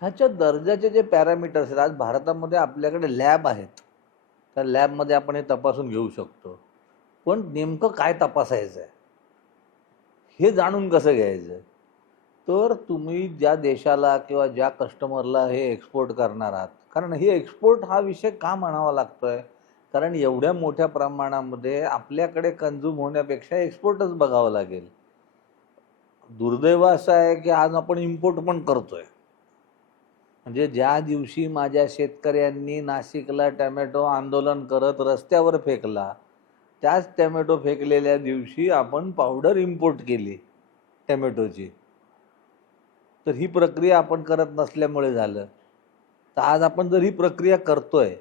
ह्याच्या दर्जाचे जे पॅरामीटर्स आहेत आज भारतामध्ये आपल्याकडे लॅब आहेत. त्या लॅबमध्ये आपण हे तपासून घेऊ शकतो. पण नेमकं काय तपासायचं आहे? हे जाणून कसं घ्यायचं? तर तुम्ही ज्या देशाला किंवा ज्या कस्टमरला हे एक्सपोर्ट करणार आहात कारण हे एक्सपोर्ट हा विषय का म्हणावा लागतोय? कारण एवढ्या मोठ्या प्रमाणामध्ये आपल्याकडे कन्झ्युम होण्यापेक्षा एक्सपोर्टच बघावं लागेल. दुर्दैव असं आहे की आज आपण इम्पोर्ट पण करतोय. म्हणजे ज्या दिवशी माझ्या शेतकऱ्यांनी नाशिकला टॅमॅटो आंदोलन करत रस्त्यावर फेकला त्याच टॅमॅटो फेकलेल्या दिवशी आपण पावडर इम्पोर्ट केली टॅमॅटोची. तर ही प्रक्रिया आपण करत नसल्यामुळे झालं. तर आज आपण जर ही प्रक्रिया करतोय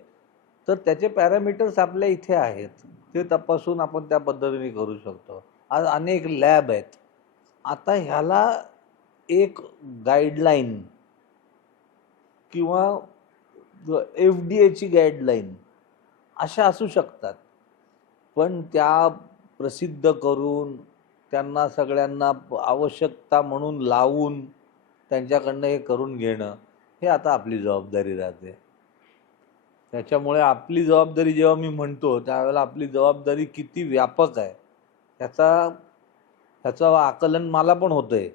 तर त्याचे पॅरामीटर्स आपल्या इथे आहेत. ते तपासून आपण त्या पद्धतीने करू शकतो. आज अनेक लॅब आहेत. आता ह्याला एक गाईडलाईन किंवा एफ डी एची गाईडलाईन अशा असू शकतात. पण त्या प्रसिद्ध करून त्यांना सगळ्यांना आवश्यकता म्हणून लावून त्यांच्याकडनं हे करून घेणं हे आता आपली जबाबदारी राहते. त्याच्यामुळे आपली जबाबदारी जेव्हा मी म्हणतो त्यावेळेला आपली जबाबदारी किती व्यापक आहे त्याचा त्याचं आकलन मला पण होतं आहे